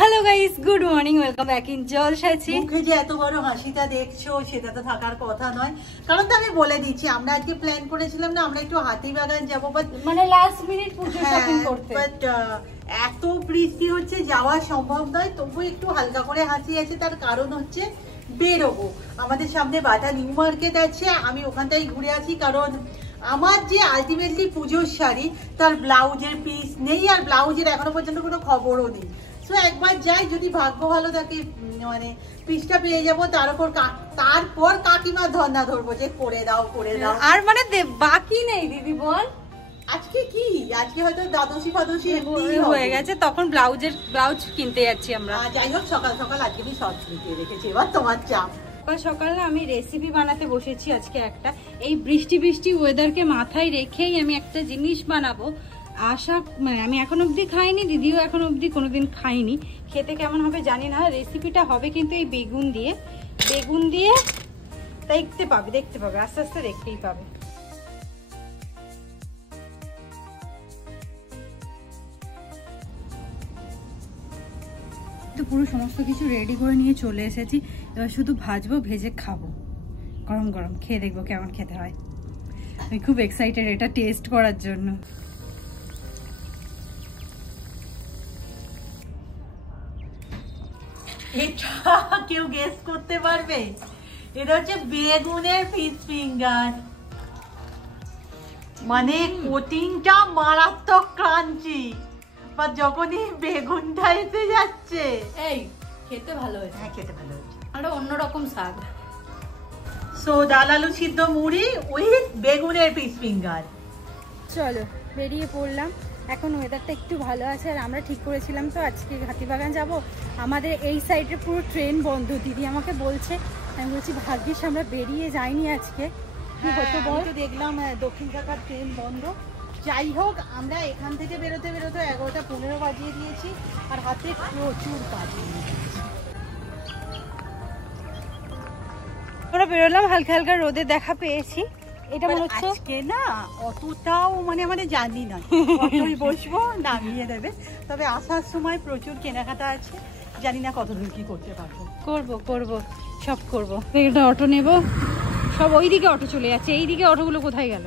Hello guys, good morning, welcome back in জলসাছি। মুখে যে এত বড় হাসিটা দেখছো সেটা তো থাকার কথা নয়, কারণ তো আমি বলে দিচ্ছি আমরা আজকে প্ল্যান করেছিলাম না আমরা একটু হাতিবাগান যাবো, বাট মানে লাস্ট মিনিট পুজো শপিং করতে, বাট এত বৃষ্টি হচ্ছে যাওয়া সম্ভব নয়। তবু একটু হালকা করে হাসি আছে, তার কারণ হচ্ছে বেরোবো। আমাদের সামনে বাটা নিউ মার্কেট আছে, আমি ওখানটাই ঘুরে আসি, কারণ আমার যে আলটিমেটলি পুজোর শাড়ি তার ব্লাউজের পিস নেই, আর ব্লাউজের এখনো পর্যন্ত কোনো খবরও নেই। তো একবার যাই, যদি ভাগ্য ভালো থাকে মানে পিসটা পেয়ে যাবো, তারপর কাকিমার ধর্না ধরবো যে করে দাও করে দাও। আর মানে বাকি নেই দিদি, বল আজকে কি, আজকে হয়তো দ্বাদশী ফাদশী হয়ে গেছে, তখন ব্লাউজ কিনতে যাচ্ছি আমরা। যাই হোক, সকাল সকাল আজকে আমি সব মিটিয়ে রেখেছি, এবার তোমার চাপ। সকাল না আমি রেসিপি বানাতে বসেছি আজকে একটা, এই বৃষ্টি ওয়েদারকে মাথায় রেখেই আমি একটা জিনিস বানাবো। মানে আমি এখন অবধি খাইনি, দিদিও এখন অবধি কোনোদিন খাইনি, খেতে কেমন হবে জানি না। রেসিপিটা হবে কিন্তু এই বেগুন দিয়ে দেখতে পাবে আস্তে আস্তে দেখতেই পাবে। তো পুরো সমস্ত কিছু রেডি করে নিয়ে চলে এসেছি, এবার শুধু ভাজবো, ভেজে খাবো। গরম গরম খেয়ে দেখবো কেমন খেতে হয়। আমি খুব এক্সাইটেড এটা টেস্ট করার জন্য। এটা কেউ গেস করতে পারবে? এটা হচ্ছে বেগুনের ফিশ ফিঙ্গার, মানে কোটিংটা মারাত্মক ক্রাঞ্চি, বা যখনই বেগুনটা এসে যাচ্ছে। এই খেতে ভালো হয়েছে, হ্যাঁ খেতে ভালো হয়েছে, একটা অন্যরকম স্বাদ। সো ডাল আলু সিদ্ধ মুড়ি উইথ বেগুনের ফিশ ফিঙ্গার। চলো বেরিয়ে পড়লাম। এখন ওয়েদারটা একটু ভালো আছে, আর আমরা ঠিক করেছিলাম তো আজকে হাতিবাগান যাব। আমাদের এই সাইডে পুরো ট্রেন বন্ধ, দিদি আমাকে বলছে। আমি বলছি ভাগ্যিস আমরা বেরিয়ে যাইনি আজকে, কি হতো বল। তো দেখলাম দক্ষিণ ঢাকার ট্রেন বন্ধ। যাই হোক, আমরা এখান থেকে বেরোতে 11:15 বাজিয়ে দিয়েছি, আর হাতে প্রচুর কাজ। আমরা বেরোলাম, হালকা হালকা রোদে দেখা পেয়েছি। এটা মনে হচ্ছে আজকে না অতটাও মানে আমাদের জানি না, অটোই বসবো নামিয়ে দেবে। তবে আসার সময় প্রচুর কেনাকাটা আছে, জানি না কতদূর কি করতে পারবো। করবো সব করবো। একটা অটো নেব, সব ওইদিকে অটো চলে যাচ্ছে, এইদিকে অটোগুলো কোথায় গেল?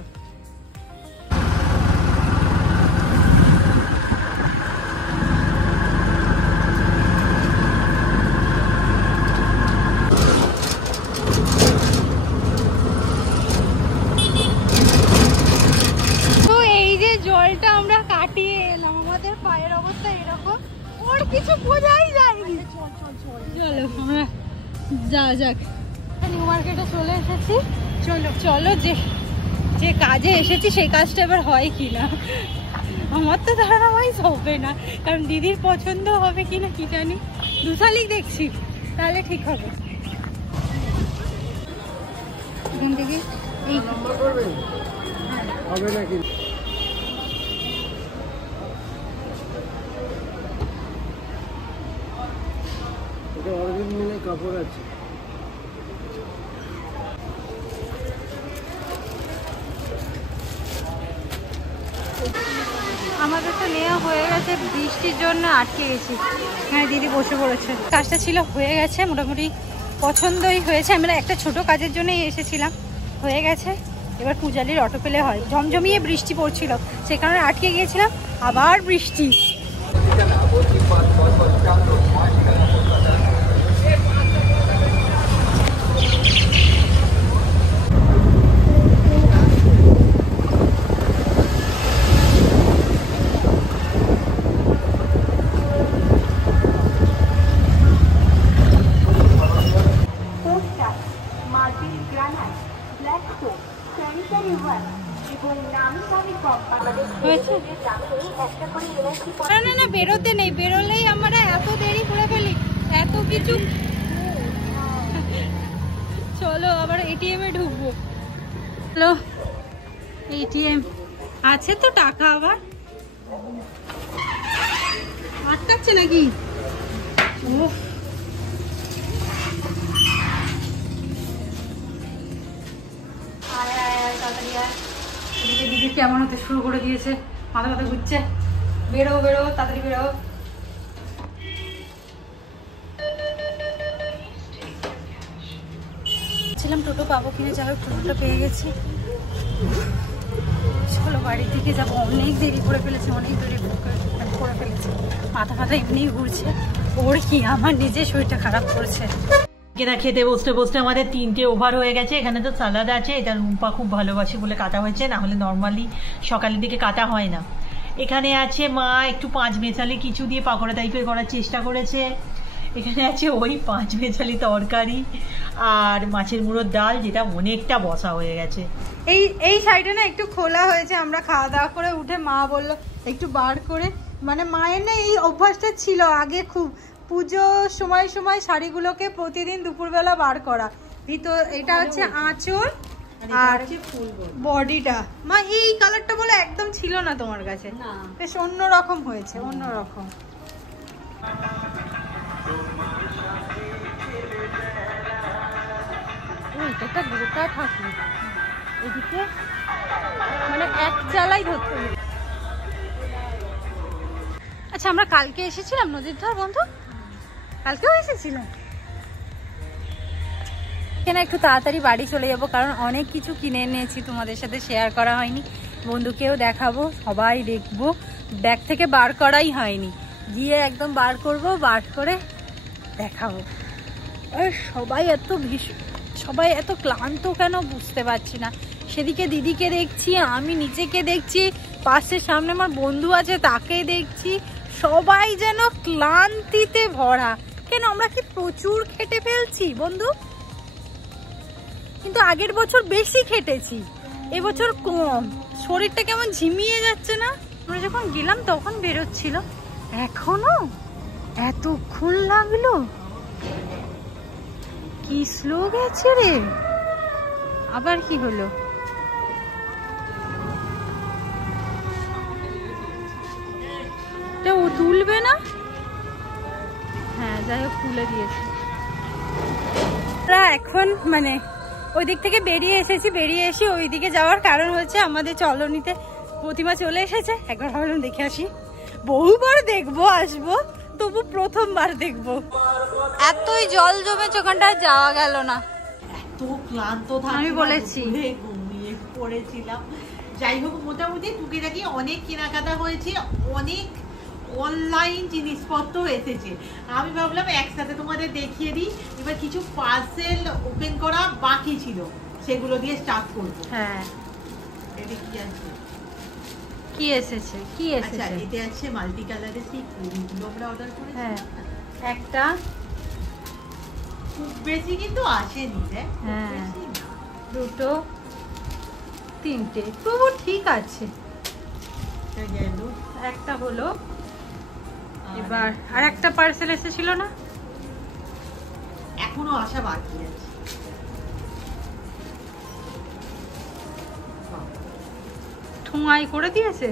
জলটা আমরা কাটিয়ে এলাম, আমাদের পায়ের অবস্থা এরকম, ওর কিছু বোঝাই যায়নি। চলো আমরা যাক, নিউ মার্কেটে চলে এসেছি। চলো যে কাজে এসেছি সেই কাজটা এবার হয় কিনা। আমার তো ধারণা ওয়াইজ হবে না, কারণ দিদির পছন্দ হবে কিনা কি জানি। দুশালিক দেখছি, তাহলে ঠিক হবে। এখান থেকে এই হবে নাকি? কাপড় আছে, আমাদের তো নেওয়া হয়ে গেছে, বৃষ্টির জন্য আটকে গেছি। হ্যাঁ দিদি বসে পড়েছে, কাজটা ছিল হয়ে গেছে, মোটামুটি পছন্দই হয়েছে। আমরা একটা ছোট কাজের জন্যই এসেছিলাম, হয়ে গেছে। এবার পূজালির অটো পেলে হয়। ঝমঝমিয়ে বৃষ্টি পড়ছিল, সে কারণে আটকে গিয়েছিলাম, আবার বৃষ্টি। না বেরোতে নেই, বেরোলেই আমরা এত দেরি করে ফেলি, এত কিছু। চলো আবার এটিএম এ ঢুকবো। চলো, এটিএম আছে তো, টাকা আবার আটকাচ্ছে নাকি? দিদি কেমন হতে শুরু করে দিয়েছে, মাথা ঘুরছে। বেরো তাড়াতাড়ি বেরো। ভাবছিলাম টোটো পাবো কিনা, যাই হোক টোটোটা পেয়ে গেছি। চলো বাড়ির দিকে যাবো, অনেক দেরি করে ফেলেছে, অনেক দেরি করে ফেলেছে, মাথা মাথা এমনি ঘুরছে। ওর কি, আমার নিজের শরীরটা খারাপ করছে। কেনা খেতে বসতে বসতে আমাদের 3টে ওভার হয়ে গেছে। এখানে তো সালাদ আছে, এটা রুম্পা খুব ভালোবাসি বলে কাটা হয়েছে, না হলে নর্মালি সকালের দিকে কাটা হয় না। এখানে আছে মা একটু 5 মেশালি কিছু দিয়ে পাকোড়া টাইপের করার চেষ্টা করেছে। এখানে আছে ওই 5 মেশালি তরকারি আর মাছের মুড়োর ডাল, যেটা অনেকটা বসা হয়ে গেছে। এই সাইডে না একটু খোলা হয়েছে, আমরা খাওয়া দাওয়া করে উঠে মা বললো একটু বার করে, মানে মায়ের না এই অভ্যাসটা ছিল আগে, খুব পুজোর সময় সময় শাড়িগুলোকে প্রতিদিন দুপুরবেলা বার করা। ভিতর এটা হচ্ছে আঁচল আর বডিটা। মা এই কালারটা বলে একদম ছিল না তোমার কাছে, বেশ অন্যরকম হয়েছে, অন্যরকম। এটা গোটা ঠাকুর, এদিকে মানে এক চালাই ধরতে হবে। আচ্ছা, আমরা কালকে এসেছিলাম নদীর ধার বন্ধু, কালকেও এসেছিলাম। এখানে একটু তাড়াতাড়ি বাড়ি চলে যাবো, কারণ অনেক কিছু কিনে এনেছি, তোমাদের সাথে শেয়ার করা হয়নি, বন্ধুকেও দেখাবো, সবাই দেখবো। ব্যাগ থেকে বার করাই হয়নি, গিয়ে একদম বার করব, বার করে দেখাবো। আর সবাই এত ক্লান্ত কেন বুঝতে পারছি না। সেদিকে দিদিকে দেখছি, আমি নিজেকে দেখছি, পাশের সামনে আমার বন্ধু আছে তাকে দেখছি, সবাই যেন ক্লান্তিতে ভরা। কেন, আমরা কি প্রচুর খেটে ফেলছি বন্ধু? কিন্তু আগের বছর বেশি খেটেছি, এবছর কম। শরীরটা কেমন ঝিমিয়ে যাচ্ছে না? আমরা যখন গেলাম তখন বেরোচ্ছিল, এখনো এতক্ষণ লাগলো? কি স্লো গেছে রে। আবার কি হলো? ও তুলবে না? হ্যাঁ, যাই হোক তুলে দিয়েছে। এখন মানে ওই দিক থেকে বেরিয়ে এসেছি, বেরিয়ে এসে ওই দিকে যাওয়ার কারণ হচ্ছে আমাদের চলনিতে প্রতিমা চলে এসেছে। একবার ভাবলাম দেখে আসি, বহুবার দেখবো আসবো, তবু প্রথমবার দেখবো। এতই জল জমেছে ওখানটা, যাওয়া গেল না, এত ক্লান্ত আমি বলেছি, ঘুমিয়ে পড়েছিলাম। যাই হোক, মোটামুটি টুকিটাকি অনেক কেনাকাটা হয়েছে, অনেক অনলাইন জিনিসপত্র এসেছে। আমি ভাবলাম একসাথে তোমাদের দেখিয়ে দিই। এবার কিছু পার্সেল ওপেন করা বাকি ছিল, সেগুলো দিয়ে স্টার্ট করবো। হ্যাঁ, এটা কি আছে, কি এসেছে, কি এসেছে? আচ্ছা, এটা আছে মাল্টি কালারের সেই কুড়িগুলো আমরা অর্ডার করেছি। হ্যাঁ, একটা, খুব বেশি কিন্তু আসেনি রে। হ্যাঁ, দুটো, তিনটে, তবু ঠিক আছে। একটা হলো, এবার আর একটা পার্সেল এসেছিল না, এখনো আসা বাকি আছে। ঠুঙাই করে দিয়েছে,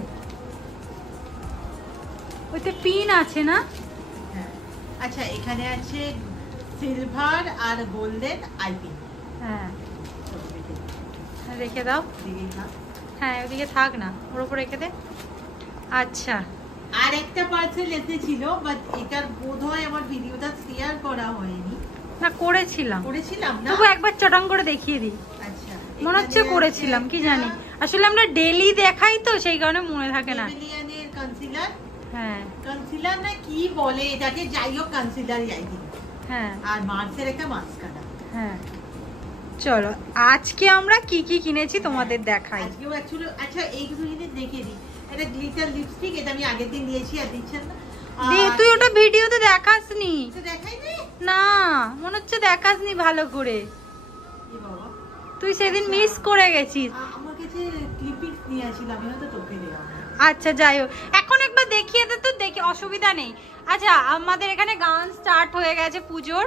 ওইতে পিন আছে না? হ্যাঁ, আচ্ছা, এখানে আছে সিলভার আর গোল্ডেন আইপিন। হ্যাঁ, রেখে দাও। হ্যাঁ, ওদিকে থাক না, ওর উপর রেখে দে। আচ্ছা, আর একটা পার্সেল এসেছিল, বাট এটার বোধহয় আমার ভিডিওটা শেয়ার করা হয়নি। না, করেছিলাম না, তবু একবার চটং করে দেখিয়ে দিই। আচ্ছা, মনে হচ্ছে করেছিলাম, কি জানি, আসলে আমরা ডেইলি দেখাই তো, সেই কারণে মনে থাকে না। মেবেলিয়ানের কনসিলার, হ্যাঁ, কনসিলার না কি বলে এটাকে, যাই হোক কনসিলারই আই থিংক। হ্যাঁ, আর মার্সের একটা মাস্কারা। হ্যাঁ, চলো আজকে আমরা কি কি কিনেছি তোমাদের দেখাই। আজকেও অ্যাকচুয়ালি, আচ্ছা এই দুটো জিনিস দেখিয়ে দিই। এটা গ্লিটার লিপস্টিক, এটা আমি আগের দিন দিয়েছি আর দিচ্ছেন না। তুই ওটা ভিডিওতে দেখাসনি? দেখাইনি না, মনে হচ্ছে দেখাসনি ভালো করে, এ বাবা, তুই সেদিন মিস করে গেছিস। আমার কাছে ক্লিপিংস নিয়ে আসিলাম, আমি হয়তো তোকে দেওয়া। আচ্ছা, যাই হোক, এখন একবার দেখিয়ে দে তো, দেখি, অসুবিধা নেই। আচ্ছা, আমাদের এখানে গান স্টার্ট হয়ে গেছে পুজোর,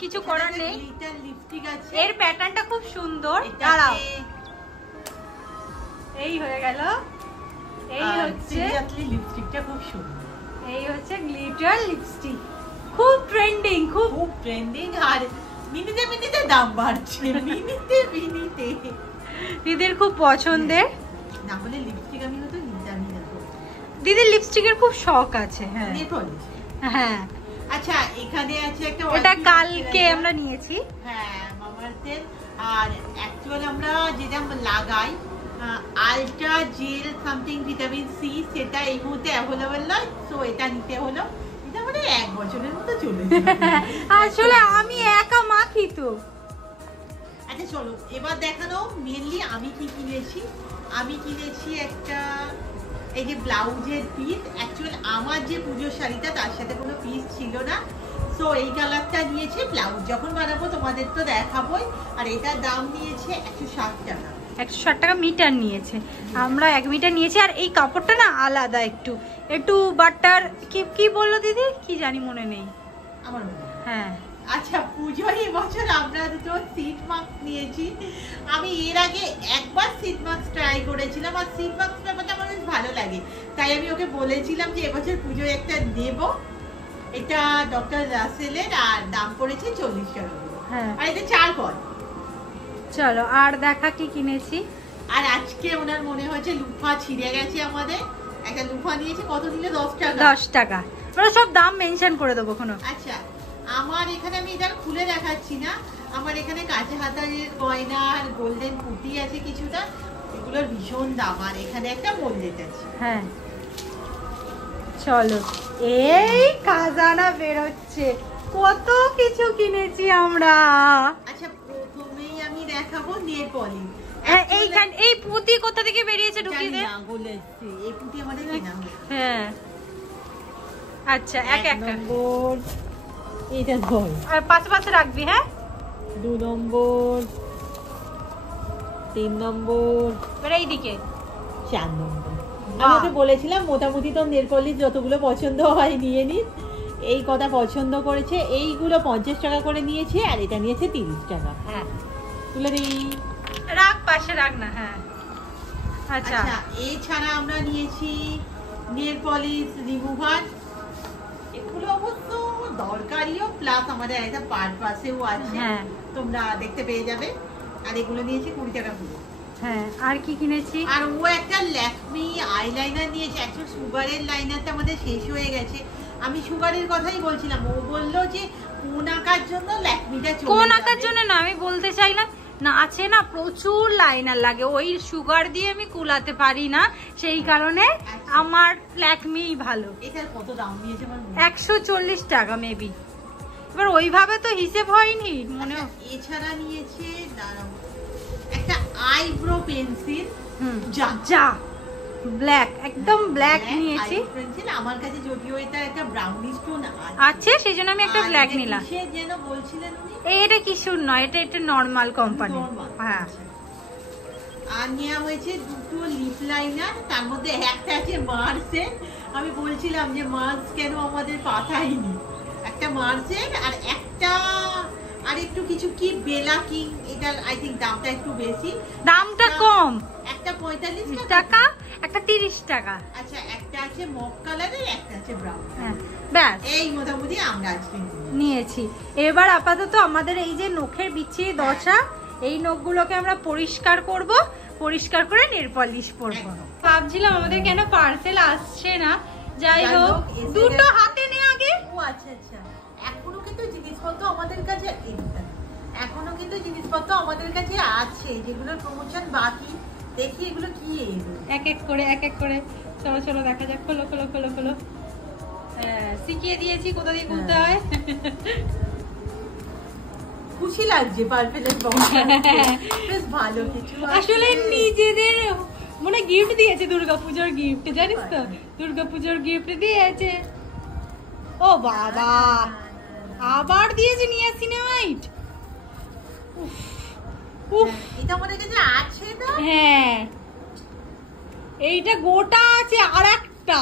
কিছু করার নেই। গ্লিটার লিপস্টিক আছে, এর প্যাটার্নটা খুব সুন্দর। দাঁড়াও, এই হয়ে গেল, এই হচ্ছে লিপস্টিকটা খুব সুন্দর, এই হচ্ছে গ্লিটার লিপস্টিক, খুব ট্রেন্ডিং, খুব ট্রেন্ডিং। আর মিনিটে মিনিটে দাম বাড়ছে, মিনিটে মিনিটে। দিদির খুব পছন্দের, না হলে লিপস্টিক আমি হয়তো নিতামই না। দিদির লিপস্টিকের খুব শখ আছে। হ্যাঁ, হ্যাঁ, আচ্ছা, এখানে আছে একটা, এটা কালকে আমরা নিয়েছি। হ্যাঁ, মামাআর্থের আর অ্যাকচুয়াল আমরা যেটা লাগাই ultra gel something vitamin C, সেটা এই মুহূর্তে অ্যাভেলেবল নয়, সো এটা নিতে হলো। এটা মানে 1 বছরের মতো চলে আসলে আমি একা মাখি তো। আচ্ছা চলো এবার দেখানো মেনলি আমি কি কিনেছি। আমি কিনেছি একটা এই যে ব্লাউজের পিস। অ্যাকচুয়াল আমার যে পুজোর শাড়িটা তার সাথে কোনো পিস ছিল না, সো এই কালারটা নিয়েছে। ব্লাউজ যখন বানাবো তোমাদের তো দেখাবোই। আর এটার দাম নিয়েছে 160 টাকা। 160 টাকা মিটার নিয়েছে, আমরা 1 মিটার নিয়েছি। আর এই কাপড়টা না আলাদা, একটু একটু বাটার কি বললো দিদি, কি জানি মনে নেই আমার। হ্যাঁ আচ্ছা পুজোয় এবছর আমরা দুটো সিট মাস্ক নিয়েছি। আমি এর আগে একবার সিট মাস্ক ট্রাই করেছিলাম, আর সিট মাস্ক ব্যাপারটা আমার বেশ ভালো লাগে, তাই আমি ওকে বলেছিলাম যে এবছর পুজোয় একটা নেব। এটা ডক্টর রাসেলের, আর দাম পড়েছে 40 টাকা। হ্যাঁ আর এটা 4 পদ। চলো আর দেখা কি কিনেছি। আর আজকে ওনার মনে হচ্ছে লুফা ছিঁড়ে গেছে, আমাদের একটা লুফা নিয়েছে। কত দিলে? 10 টাকা। 10 টাকা, আমরা সব দাম মেনশন করে দেবো কোনো। আচ্ছা আমার এখানে, আমি এটা খুলে দেখাচ্ছি না, আমার এখানে কাঁচা হাতারের গয়না আর গোল্ডেন পুঁতি আছে কিছুটা, এগুলোর ভীষণ দাম। আর এখানে একটা মোল্ডেট আছে। হ্যাঁ চলো, এই খাজানা বেরোচ্ছে, কত কিছু কিনেছি আমরা। আচ্ছা প্রথমেই আমি দেখাবো নেল পলিশ। এইখান এই পুঁতি কোথা থেকে বেরিয়েছে ঢুকিয়ে দে। বলেছি এই পুঁতি আমাদের কেনা হয়েছে। হ্যাঁ আচ্ছা এক নম্বর এটা ধর, আর পাশে পাশে রাখবি। হ্যাঁ 2 নম্বর, 3 নম্বর, এবার এইদিকে 4 নম্বর। আমি ওকে বলেছিলাম মোটামুটি তো নেল পলিশ যতগুলো পছন্দ হয় নিয়ে নিন। এই কথা পছন্দ করেছে। এইগুলো 50 টাকা করে নিয়েছে, আর এটা নিয়েছে 30 টাকা। হ্যাঁ তুলে দিই, রাখ পাশে রাখ না। হ্যাঁ আচ্ছা এছাড়া আমরা নিয়েছি নেল পলিশ রিমুভার। এগুলো অবশ্য দরকারিও, প্লাস আমাদের একটা পারপাসেও আছে, তোমরা দেখতে পেয়ে যাবে। আর এগুলো নিয়েছি 20 টাকা করে। হ্যাঁ আর কি কিনেছি। আর ও একটা ল্যাকমি আইলাইনার নিয়েছে। অ্যাকচুয়ালি সুগারের লাইনারটা আমাদের শেষ হয়ে গেছে। আমি সুগারের কথাই বলছিলাম, ও বললো যে কোন আঁকার জন্য ল্যাকমিটা চলে যাবে। কোন আঁকার জন্য না, আমি বলতে চাইলাম না আছে না প্রচুর লাইনার লাগে, ওই সুগার দিয়ে আমি কুলাতে পারি না, সেই কারণে আমার ল্যাকমিই ভালো। এটার কত দাম নিয়েছে আমার? 140 টাকা মেবি। এবার ওইভাবে তো হিসেব হয়নি মনে। এছাড়া নিয়েছে একটা আইব্রো পেন্সিল। যা যা ব্ল্যাক, একদম ব্ল্যাক নিয়েছি। পেন্সিল আমার কাছে যদিও এটা একটা ব্রাউনিশ টোন আছে, সেজন্য আমি একটা ব্ল্যাক নিলাম। সে যেন বলছিলেন উনি, এটা কিশোর নয়, এটা একটা নরমাল কোম্পানি। হ্যাঁ আর নেওয়া হয়েছে দুটো লিপ লাইনার, তার মধ্যে একটা আছে মার্সের। আমি বলছিলাম যে মার্স কেন আমাদের পাঠায়নি। একটা মার্সের আর একটা আর একটু কিছু কি বেলা কিং, এটা আই থিংক দামটা একটু বেশি। দামটা কম, একটা 45 টাকা, একটা 30 টাকা। আচ্ছা একটা আছে মক কালারের, একটা আছে ব্রাউন। হ্যাঁ ব্যাস এই মোটামুটি আমরা আজকে নিয়েছি। এবার আপাতত আমাদের এই যে নখের বিচ্ছিরি দশা, এই নখগুলোকে আমরা পরিষ্কার করব, পরিষ্কার করে নেল পলিশ পরবো। ভাবছিলাম আমাদের কেন পার্সেল আসছে না, যাই হোক দুটো হাতে নে আগে। ও আচ্ছা আচ্ছা, এখনো কিন্তু জিনিসপত্র আমাদের কাছে এখনো কিন্তু জিনিসপত্র আমাদের কাছে আছে, যেগুলোর প্রমোশন বাকি। দেখি এগুলো কি এলো, এক এক করে চলো চলো দেখা যাক। খোলো খোলো খোলো খোলো। শিখিয়ে দিয়েছি কোথা দিয়ে খুলতে হয়। খুশি লাগছে পার্পেলের বেশ ভালো কিছু। আসলে নিজেদের মানে গিফট দিয়েছে, দুর্গাপূজার গিফট, জানিস তো, দুর্গাপূজার গিফট দিয়েছে। ও বাবা আবার দিয়েছে নিয়ে সিনেমাইট। এটা আমাদের কাছে আছে না? হ্যাঁ এইটা গোটা আছে, আর একটা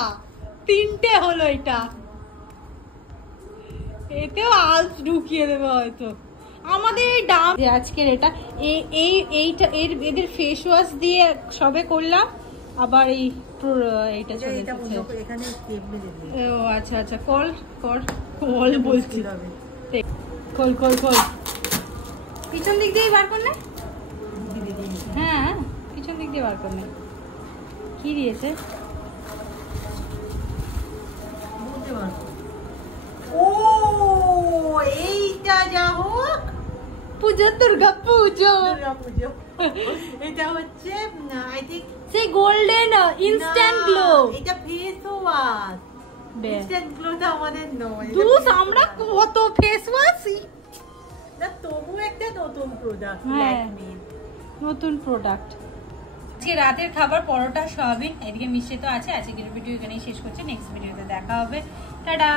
3টে হলো। এটা এতেও আজ ঢুকিয়ে দেবে হয়তো আমাদের দাম। আজকের এটা এইটা এদের ফেস ওয়াশ দিয়ে সবে করলাম, আবার এইটা চলে যাচ্ছে। এখানে ও আচ্ছা আচ্ছা, কল বলছি। খোল পিছন দিক দিয়ে বার করলে। হ্যাঁ পিছন দিক দিয়ে বার করলে। কি দিয়েছে? ও এইটা যা হোক পুজো দুর্গা পুজো। এটা হচ্ছে আই থিংক সেই গোল্ডেন ইনস্ট্যান্ট গ্লো। এটা ফেস ওয়াশ। ইনস্ট্যান্ট গ্লোটা আমাদের নয়। দুস আমরা কত ফেস ওয়াশ না, তবু একটা নতুন প্রোডাক্ট, নতুন প্রোডাক্ট। আজকে রাতের খাবার পরোটা সয়াবিন, এদিকে মিষ্টি তো আছে। আজকের ভিডিও এখানেই শেষ করছি, নেক্সট ভিডিওতে দেখা হবে, টাটা।